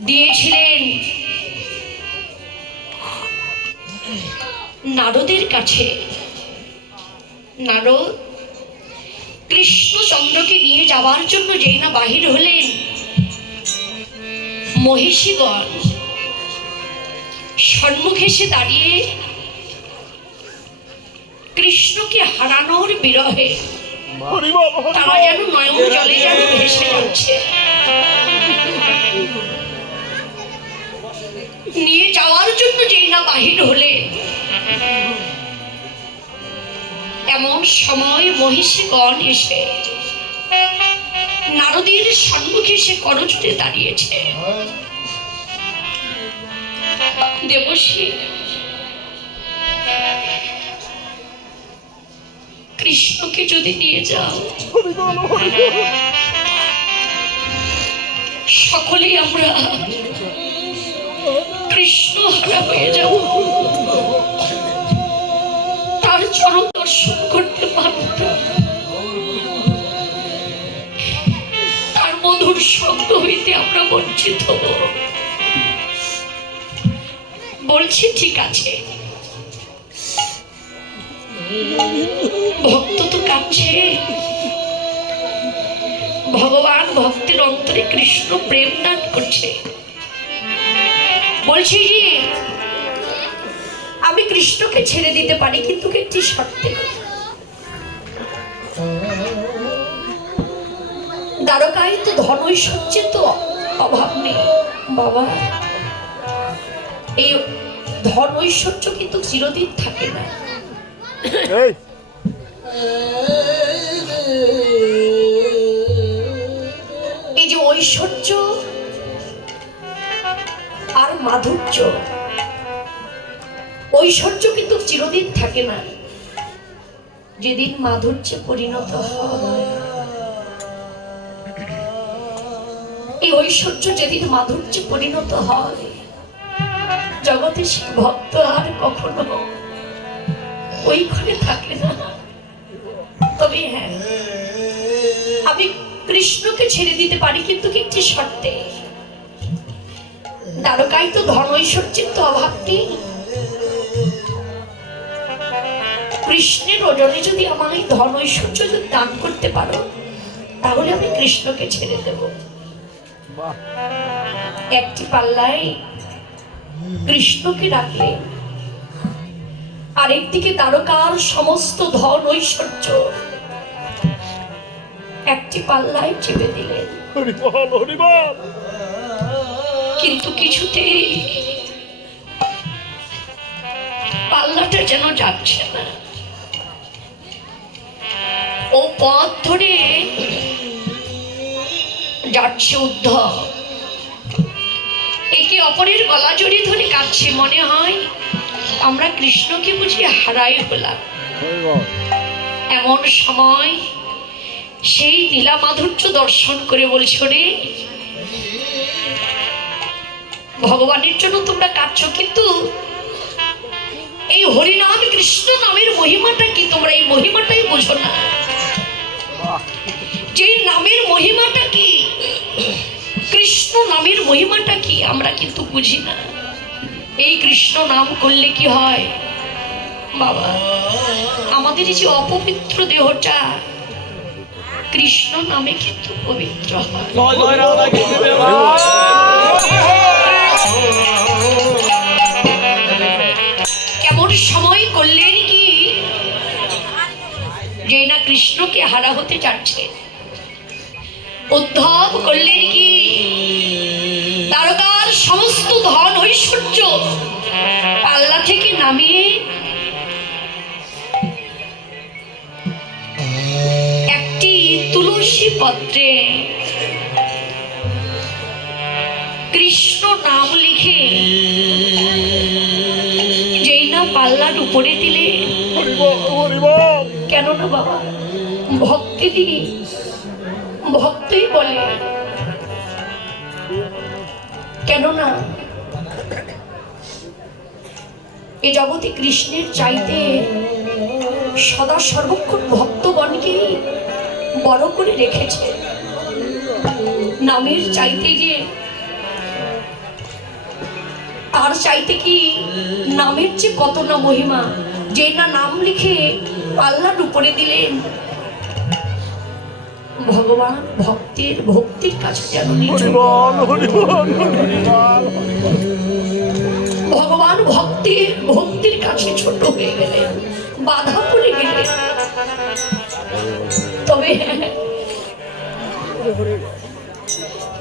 দিয়েছিলেন। নারদের কাছে। নারদ কৃষ্ণচন্দ্রকে নিয়ে যাওয়ার জন্য যেই না বাহির হলেন মহিষীগণ সম্মুখে এসে দাঁড়িয়ে কৃষ্ণকে হারানোর বিরহে তারা যেন নয়ন জলে যেন ভেসে যাচ্ছে। নিয়ে যাওয়ার জন্য যেই না বাহির হলে। এমন সময় মহিষীগণ এসে নারদীর সম্মুখে সে করজুটে দাঁড়িয়েছে। দেবশ্রী, কৃষ্ণকে যদি নিয়ে যাও, সকলেই আমরা তার মধুর শব্দ হইতে আমরা বঞ্চিত। বলছি, ঠিক আছে। ভক্ত তো কাছে। ভগবান ভক্তের অন্তরে কৃষ্ণ প্রেম দান করছে। বলছি যে, আমি কৃষ্ণকে ছেড়ে দিতে পারি, কিন্তু একটি শর্তে। দ্বারকায় তো ধন ঐশ্বর্যের তো অভাব নেই। বাবা, এই ধন ঐশ্বর্য কিন্তু চিরদিন থাকে না। মাধুর্য। ঐশ্বর্য কিন্তু চিরদিন থাকে না। যেদিন মাধুর্যে পরিণত এই ঐশ্বর্য যেদিন মাধুর্যে পরিণত হয়, জগতে সে ভক্ত আর কখনো ওইখানে থাকে না। তবে হ্যাঁ আমি কৃষ্ণকে ছেড়ে দিতে পারি কিন্তু একটি শর্তে? দ্বারকায় তো ধন ঐশ্বর্যের তো অভাব নেই কৃষ্ণের ওজনে যদি আমাকে ধন ঐশ্বর্য যদি দান করতে পারো তাহলে আমি কৃষ্ণকে ছেড়ে দেব। একটি পাল্লায় কৃষ্ণকে রাখলে আরেকদিকে তারকার সমস্ত ধন ঐশ্বর্য একটি পাল্লায় চেপে দিলেন। হরিবল হরিবল! কিন্তু কিছুতেই পাল্লাটা যেন যাচ্ছে না। ও পথ ধরে যাচ্ছে উদ্ধব। একে অপরের গলা জড়িয়ে ধরে কাঁদছে, মনে হয় আমরা কৃষ্ণকে বুঝি হারাই হলাম। এমন সময় সেই নীলা মাধুর্য দর্শন করে বলছো রে ভগবানের জন্য তোমরা কাঁদছো, কিন্তু এই হরিনাম কৃষ্ণ নামের মহিমাটা কি? তোমরা এই মহিমাটাই বোঝো না। যে নামের মহিমাটা কি? কৃষ্ণ নামের মহিমাটা কি? আমরা কিন্তু বুঝি না। এই কৃষ্ণ নাম করলে কি হয়? বাবা, আমাদের যে অপবিত্র দেহটা, কৃষ্ণ নামে কিন্তু পবিত্র হয়। হারা হতে যাচ্ছে উদ্ধব করলেন কি? তারকার সমস্ত ধন ঐশ্বর্য পাল্লা থেকে নামিয়ে একটি তুলসী পত্রে কৃষ্ণ নাম লিখে যেই না পাল্লার উপরে দিলে কেন না বাবা ভক্তি দিয়ে ভক্তই বলে। কেননা, এ জগতে কৃষ্ণের চাইতে সদা সর্বক্ষণ ভক্তগণকে বড় করে রেখেছে। নামের চাইতে যে, তার চাইতে কি নামের যে কত না মহিমা? যে না নাম লিখে পাল্লার উপরে দিলেন ভগবান ভক্তের ভক্তির কাছে যেন ভগবান ভক্তির ভক্তির কাছে ছোট হয়ে গেলে বাধা পড়ে গেলেন তবে হ্যাঁ,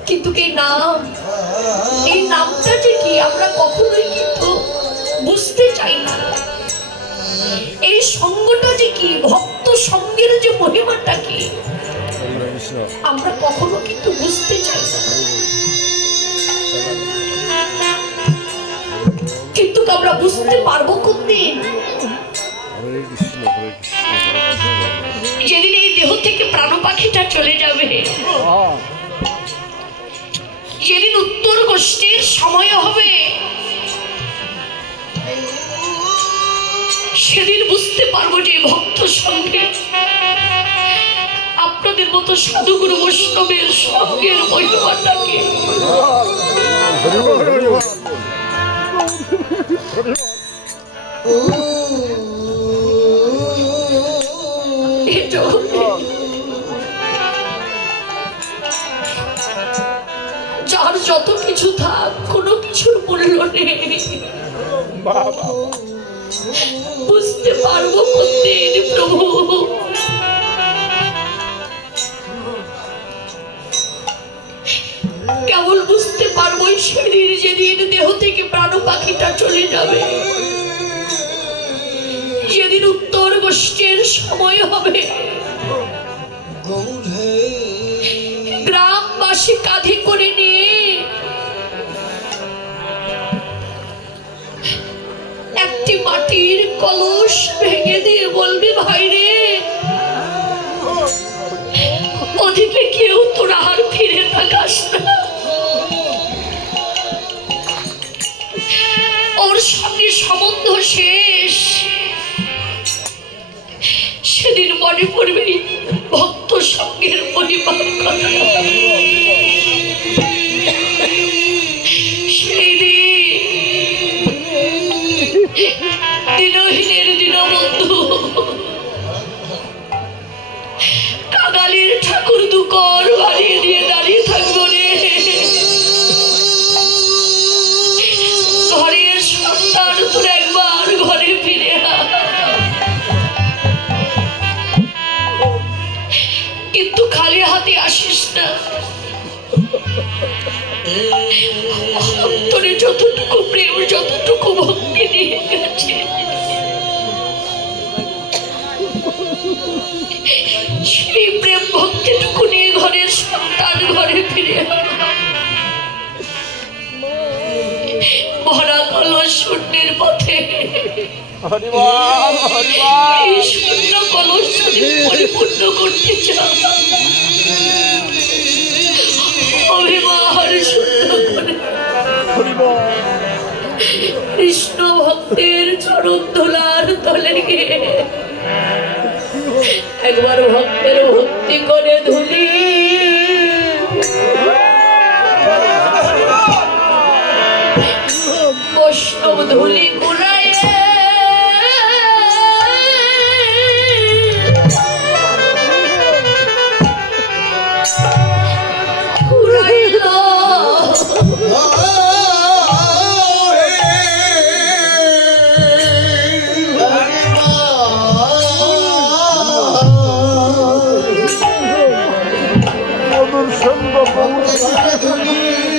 কিন্তু এই নাম এই নামটা যে কি আমরা কখনোই কিন্তু বুঝতে চাই না। এই সঙ্গটা যে কি ভক্ত সঙ্গের যে মহিমাটা কি আমরা কখনো কিন্তু বুঝতে চাই না। কিন্তু আমরা বুঝতে পারব কোনদিন। যেদিন এই দেহ থেকে প্রাণ পাখিটা চলে যাবে আহ, যেদিন উত্তর গোষ্ঠীর সময় হবে সেদিন বুঝতে পারব যে ভক্ত সঙ্গে আপনাদের মতো সাধুগুরু বৈষ্ণবের সঙ্গের মহিমাটাকে যার যত কিছু থাক, কোনো কিছুর মূল্য নেই। বুঝতে পারব প্রভু। বুঝতে পারব সেদিন যেদিন দেহ থেকে প্রাণ পাখিটা চলে যাবে। যেদিন উত্তর গোষ্ঠীর সময় হবে। গ্রামবাসী কাঁধে করে নিয়ে একটি মাটির কলস ভেঙে দিয়ে বলবি, ভাই রে ওদিকে কেউ তোর আর ফিরে থাকাস না। সম্বন্ধ শেষ। সেদিন মনে পড়বে ভক্ত সঙ্গের পরিবার কথা। দিনহীনের দীনবন্ধু, কাঙালির ঠাকুর দুকর বাড়িয়ে দিয়ে দাঁড়িয়ে থাকব। অন্তরে যতটুকু প্রেম যতটুকু ভক্তি নিয়ে গেছে। সেই প্রেম ভক্তিটুকু নিয়ে ঘরের সন্তান ঘরে ফিরে ভরা কলস শূন্যের পথে। এই শূন্য কলস পরিপূর্ণ করতে চাও কৃষ্ণ ভক্তের চরণ ধুলার তলে একবার ভক্তের ভক্তি করে ধুলি। কষ্ট ধুলি কুড়ায় মধুর সঙ্গ গৌর